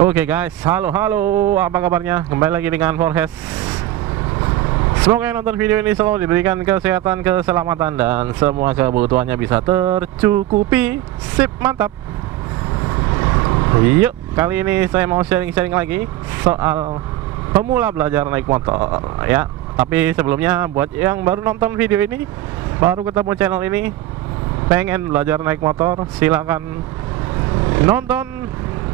Oke guys, halo, apa kabarnya? Kembali lagi dengan Forhes. Semoga yang nonton video ini selalu diberikan kesehatan, keselamatan, dan semua kebutuhannya bisa tercukupi. Sip, mantap. Yuk, kali ini saya mau sharing-sharing lagi soal pemula belajar naik motor ya. Tapi sebelumnya, buat yang baru nonton video ini, baru ketemu channel ini, pengen belajar naik motor, silakan nonton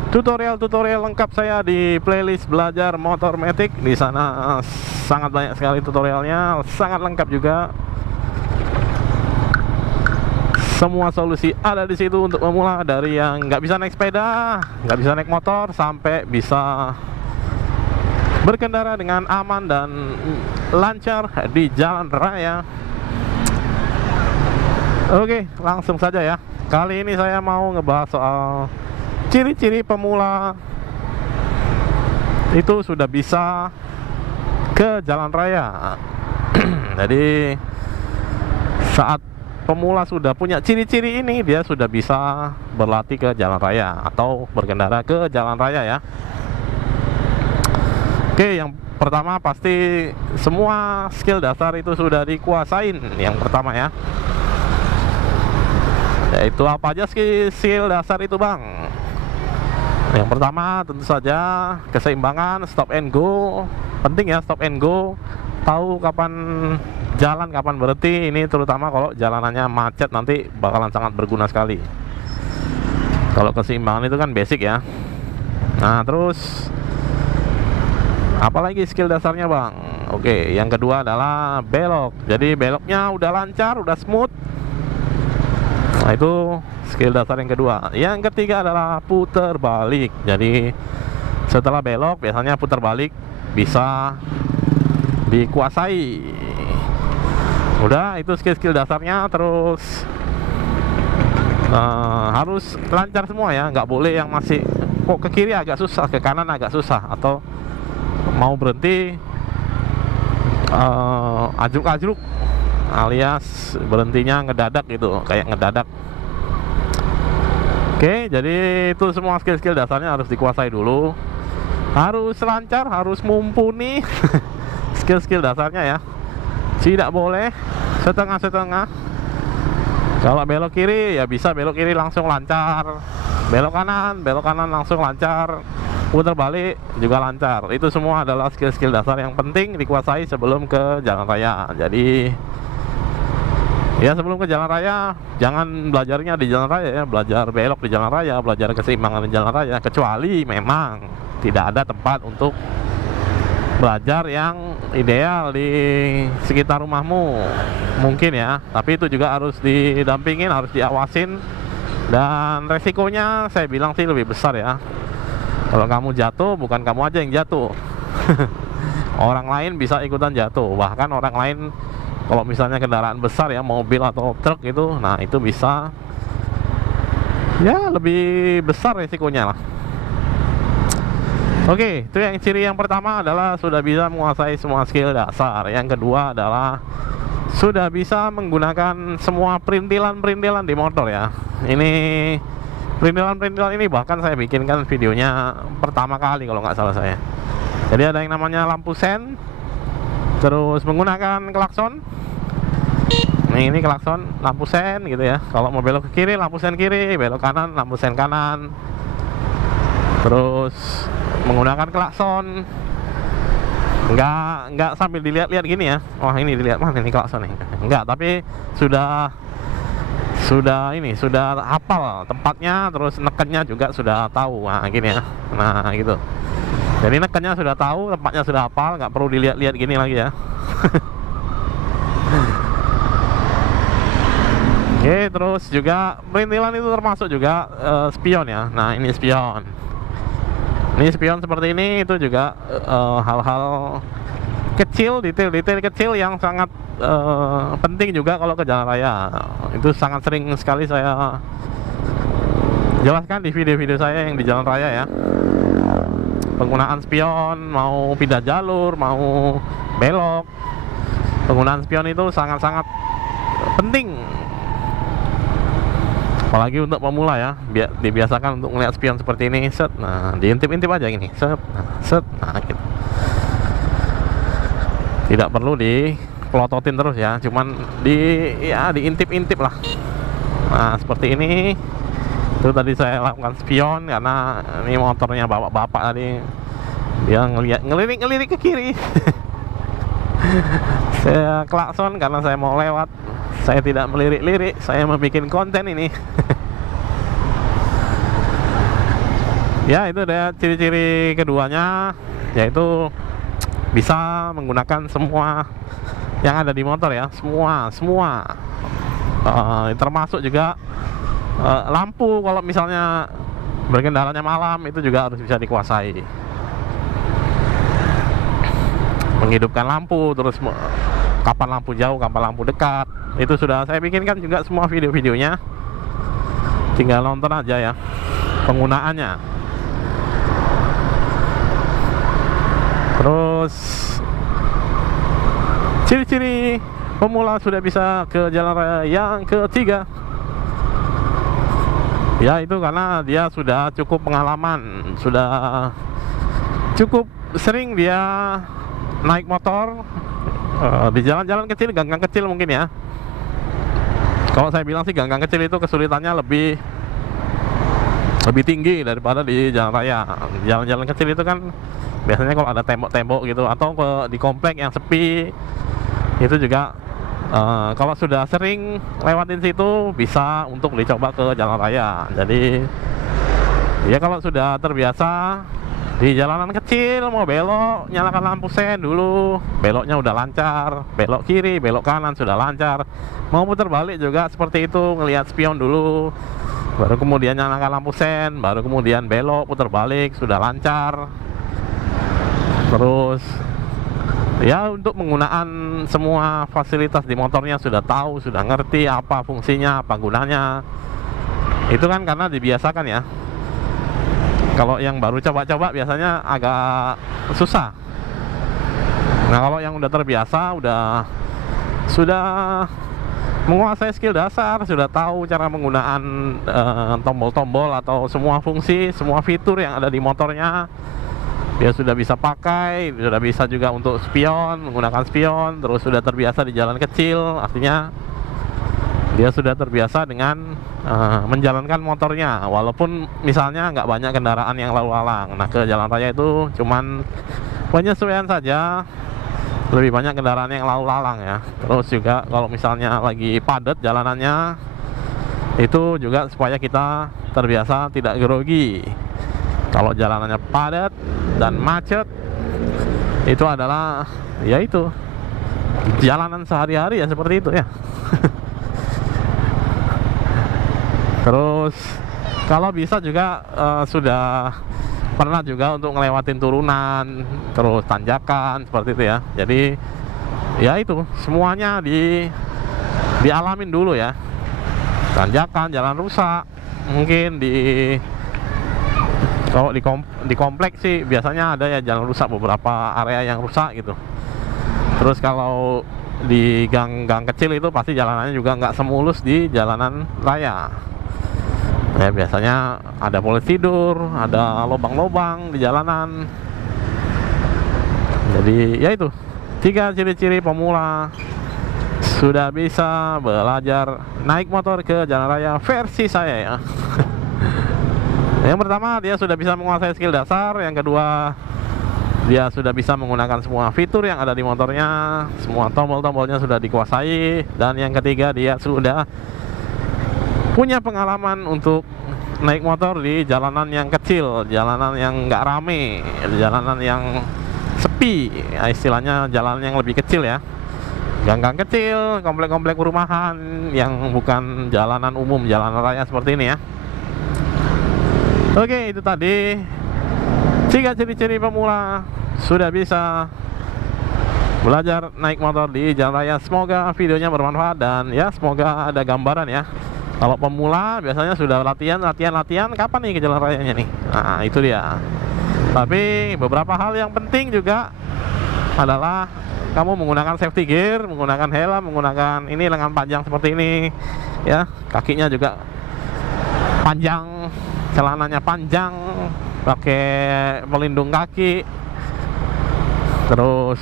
tutorial lengkap saya di playlist belajar motor metik. Di sana sangat banyak sekali tutorialnya, sangat lengkap juga. Semua solusi ada di situ untuk memula, dari yang nggak bisa naik sepeda, nggak bisa naik motor, sampai bisa berkendara dengan aman dan lancar di jalan raya. Oke, langsung saja ya. Kali ini saya mau ngebahas soal ciri-ciri pemula itu sudah bisa ke jalan raya. Jadi saat pemula sudah punya ciri-ciri ini, dia sudah bisa berlatih ke jalan raya atau berkendara ke jalan raya ya. Oke, yang pertama pasti semua skill dasar itu sudah dikuasain. Yang pertama ya, yaitu apa aja skill dasar itu bang? Yang pertama tentu saja keseimbangan, stop and go. Penting ya, stop and go. Tahu kapan jalan, kapan berhenti. Ini terutama kalau jalanannya macet, nanti bakalan sangat berguna sekali. Kalau keseimbangan itu kan basic ya. Nah terus apalagi skill dasarnya bang? Oke, yang kedua adalah belok. Jadi beloknya udah lancar, udah smooth. Nah itu skill dasar yang kedua. Yang ketiga adalah putar balik. Jadi setelah belok biasanya putar balik bisa dikuasai. Udah, itu skill dasarnya. Terus harus lancar semua ya. Nggak boleh yang masih kok ke kiri agak susah, ke kanan agak susah, atau mau berhenti ajruk-ajruk, alias berhentinya ngedadak gitu, kayak ngedadak. Oke, jadi itu semua skill-skill dasarnya harus dikuasai dulu. Harus lancar, harus mumpuni skill-skill dasarnya ya. Tidak boleh setengah-setengah. Kalau belok kiri ya bisa belok kiri langsung lancar. Belok kanan langsung lancar. Putar balik juga lancar. Itu semua adalah skill-skill dasar yang penting dikuasai sebelum ke jalan raya. Jadi ya sebelum ke jalan raya jangan belajarnya di jalan raya ya, belajar belok di jalan raya, belajar keseimbangan di jalan raya, kecuali memang tidak ada tempat untuk belajar yang ideal di sekitar rumahmu, mungkin ya. Tapi itu juga harus didampingin, harus diawasin, dan resikonya saya bilang sih lebih besar ya. Kalau kamu jatuh, bukan kamu aja yang jatuh. Orang lain bisa ikutan jatuh. Bahkan orang lain, kalau misalnya kendaraan besar ya, mobil atau truk itu, nah itu bisa ya lebih besar resikonya lah. Oke, itu yang ciri yang pertama adalah sudah bisa menguasai semua skill dasar. Yang kedua adalah sudah bisa menggunakan semua perintilan-perintilan di motor ya. Ini perintilan-perintilan ini bahkan saya bikinkan videonya pertama kali kalau nggak salah saya. Jadi ada yang namanya lampu sen, terus menggunakan klakson. Nah ini klakson, lampu sen gitu ya. Kalau mau belok ke kiri, lampu sen kiri. Belok kanan, lampu sen kanan. Terus menggunakan klakson. Enggak sambil dilihat-lihat gini ya. Wah ini dilihat mana ini klakson nih. Enggak, tapi sudah hafal tempatnya, terus nekennya juga sudah tahu. Nah gini ya. Nah gitu. Jadi nekennya sudah tahu, tempatnya sudah hafal, nggak perlu dilihat-lihat gini lagi ya. Oke, terus juga perintilan itu termasuk juga spion ya. Nah ini spion. Ini spion seperti ini, itu juga hal-hal kecil, detail-detail kecil yang sangat penting juga kalau ke jalan raya. Itu sangat sering sekali saya jelaskan di video-video saya yang di jalan raya ya. Penggunaan spion, mau pindah jalur, mau belok, penggunaan spion itu sangat-sangat penting. Apalagi untuk pemula ya, dibiasakan untuk melihat spion seperti ini, set. Nah, diintip-intip aja gini, set, nah, set, nah gitu. Tidak perlu dipelototin terus ya, cuman diintip-intip lah. Nah, seperti ini. Itu tadi saya lakukan spion karena ini motornya bapak-bapak tadi. Dia ngelirik ke kiri. Saya klakson karena saya mau lewat. Saya tidak melirik-lirik, saya membuat konten ini. Ya, itu ada ciri-ciri keduanya, yaitu bisa menggunakan semua yang ada di motor ya, semua. Termasuk juga lampu, kalau misalnya berkendaranya malam itu juga harus bisa dikuasai. Menghidupkan lampu, terus kapan lampu jauh, kapan lampu dekat, itu sudah saya bikinkan juga semua video-videonya. Tinggal nonton aja ya penggunaannya. Terus ciri-ciri pemula sudah bisa ke jalan raya yang ketiga, ya itu karena dia sudah cukup pengalaman, sudah cukup sering dia naik motor di jalan-jalan kecil, gang-gang kecil mungkin ya. Kalau saya bilang sih gang-gang kecil itu kesulitannya lebih tinggi daripada di jalan raya. Jalan-jalan kecil itu kan biasanya kalau ada tembok-tembok gitu, atau di komplek yang sepi, itu juga kalau sudah sering lewatin situ bisa untuk dicoba ke jalan raya. Jadi ya kalau sudah terbiasa di jalanan kecil, mau belok nyalakan lampu sen dulu, beloknya udah lancar, belok kiri, belok kanan sudah lancar, mau putar balik juga seperti itu, ngelihat spion dulu, baru kemudian nyalakan lampu sen, baru kemudian belok putar balik sudah lancar. Terus ya untuk penggunaan semua fasilitas di motornya sudah tahu, sudah ngerti apa fungsinya, apa gunanya. Itu kan karena dibiasakan ya. Kalau yang baru coba-coba biasanya agak susah. Nah, kalau yang udah terbiasa, sudah menguasai skill dasar, sudah tahu cara penggunaan tombol-tombol atau semua fungsi, semua fitur yang ada di motornya, dia sudah bisa pakai, sudah bisa juga untuk spion, menggunakan spion, terus sudah terbiasa di jalan kecil, artinya dia sudah terbiasa dengan menjalankan motornya, walaupun misalnya nggak banyak kendaraan yang lalu lalang. Nah, ke jalan raya itu cuman penyesuaian saja, lebih banyak kendaraan yang lalu lalang ya. Terus juga kalau misalnya lagi padat jalanannya, itu juga supaya kita terbiasa tidak grogi. Kalau jalanannya padat dan macet, itu adalah ya itu jalanan sehari-hari ya, seperti itu ya. Terus kalau bisa juga sudah pernah juga untuk ngelewatin turunan, terus tanjakan seperti itu ya. Jadi ya itu semuanya dialamin dulu ya. Tanjakan, jalan rusak, mungkin kalau di kompleks sih biasanya ada ya jalan rusak, beberapa area yang rusak gitu. Terus kalau di gang-gang kecil itu pasti jalanannya juga nggak semulus di jalanan raya. Ya biasanya ada polisi tidur, ada lubang-lubang di jalanan. Jadi ya itu 3 ciri-ciri pemula sudah bisa belajar naik motor ke jalan raya versi saya ya. Yang pertama, dia sudah bisa menguasai skill dasar. Yang kedua, dia sudah bisa menggunakan semua fitur yang ada di motornya, semua tombol-tombolnya sudah dikuasai. Dan yang ketiga, dia sudah punya pengalaman untuk naik motor di jalanan yang kecil, jalanan yang nggak rame, jalanan yang sepi, istilahnya jalan yang lebih kecil ya, gang-gang kecil, komplek-komplek perumahan yang bukan jalanan umum, jalanan raya seperti ini ya. Oke, itu tadi 3 ciri-ciri pemula sudah bisa belajar naik motor di jalan raya. Semoga videonya bermanfaat dan ya semoga ada gambaran ya. Kalau pemula biasanya sudah latihan, kapan nih ke jalan rayanya nih? Nah, itu dia. Tapi beberapa hal yang penting juga adalah kamu menggunakan safety gear, menggunakan helm, menggunakan ini lengan panjang seperti ini ya, kakinya juga panjang, celananya panjang, pakai pelindung kaki. Terus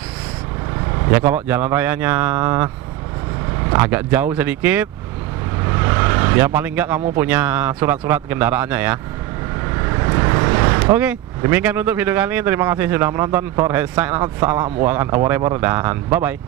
ya kalau jalan rayanya agak jauh sedikit, ya paling nggak kamu punya surat-surat kendaraannya ya. Oke, demikian untuk video kali ini. Terima kasih sudah menonton. For sign out, salam whatever, dan bye bye.